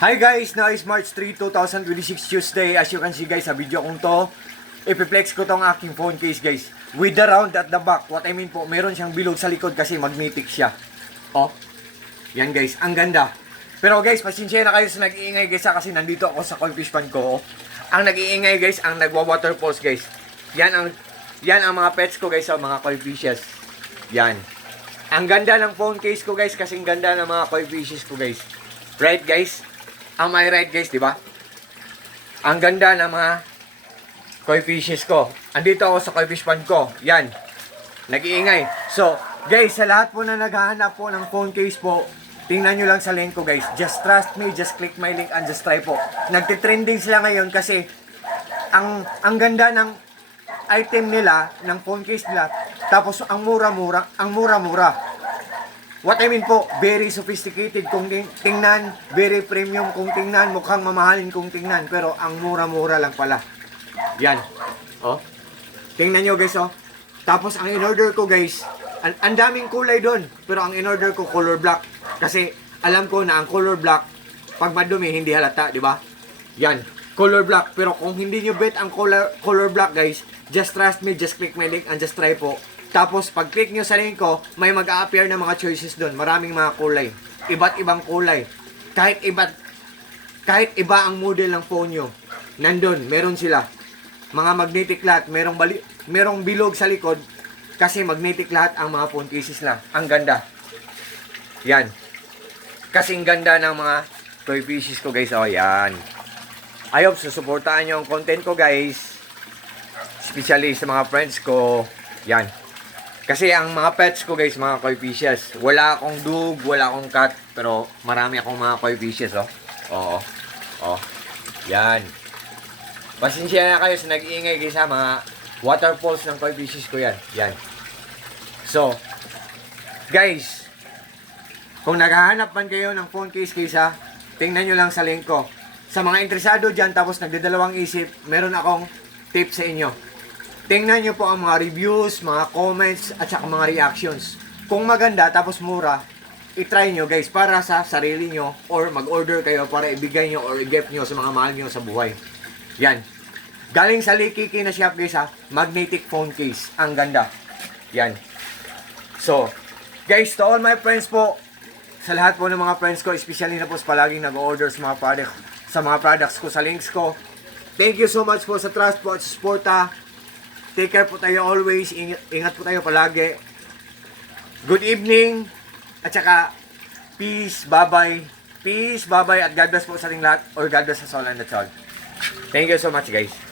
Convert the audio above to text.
Hi guys, now is March 3, 2026 Tuesday. As you can see guys, sa video kong to, ipiplex ko tong aking phone case guys. With the round at the back. What I mean po, meron siyang bilog sa likod kasi magnetic siya. Oh, yan guys, ang ganda. Pero guys, pasensya na kayo sa nag-iingay guys kasi nandito ako sa koi fish pond ko. Ang nag-iingay guys, ang nagwa-water pulse guys. Yan ang mga pets ko guys, mga koi fishes. Yan. Ang ganda ng phone case ko guys kasi ang ganda ng mga koi fishes ko guys. Right guys? Am I right guys, di ba? Ang ganda ng mga koi fishes ko. Andito ako sa koi fish pond ko. Yan. Nag-iingay. So, guys, sa lahat po na naghahanap po ng phone case po, tingnan nyo lang sa link ko guys. Just trust me, just click my link and just try po. Nagtitrending sila ngayon kasi ang ganda ng item nila, ng phone case nila, tapos ang mura-mura. What I mean po, very sophisticated kung tingnan, very premium kung tingnan, mukhang mamahalin kung tingnan, pero ang mura-mura lang pala. Yan. Oh. Tingnan nyo guys, oh. Tapos ang in-order ko guys, ang daming kulay doon, pero ang in-order ko color black. Kasi alam ko na ang color black, pag madumi, hindi halata, di ba? Yan. Color black. Pero kung hindi nyo bet ang color black guys, just trust me, just click my link and just try po. Tapos, pag click nyo sa link ko, may mag-a-appear na mga choices doon. Maraming mga kulay. Iba't ibang kulay. Kahit iba ang model ng phone nyo. Nandun, meron sila. Mga magnetic lahat. Merong bilog sa likod. Kasi magnetic lahat ang mga phone cases lang. Ang ganda. Yan. Kasing ganda ng mga toy pieces ko guys. O, yan. I hope susuportahan nyo ang content ko guys. Especially sa mga friends ko. Yan. Kasi ang mga pets ko guys, mga koi fishes, wala akong dog, wala akong cat, pero marami akong mga koi fishes, oh. Oo. Oh. Yan. Pasensya na kayo sa nag-iingay guys ha, mga waterfalls ng koi fishes ko yan. Yan. So, guys, kung naghahanap man kayo ng phone case ha, tingnan nyo lang sa link ko. Sa mga interesado dyan, tapos nagdadalawang isip, meron akong tip sa inyo. Tingnan nyo po ang mga reviews, mga comments, at saka mga reactions. Kung maganda, tapos mura, itry nyo guys para sa sarili nyo or mag-order kayo para ibigay nyo or i-gift nyo sa mga mahal nyo sa buhay. Yan. Galing sa Likiki na shop guys ha, magnetic phone case. Ang ganda. Yan. So, guys, to all my friends po, sa lahat po ng mga friends ko, especially na po sa palaging nag-order sa mga products ko, sa links ko. Thank you so much po sa trust po at suporta. Take care po tayo always. Ingat po tayo palagi. Good evening. At saka, peace, bye-bye. Peace, bye-bye. At God bless po sa ating lahat. Or God bless us all and that's all. Thank you so much guys.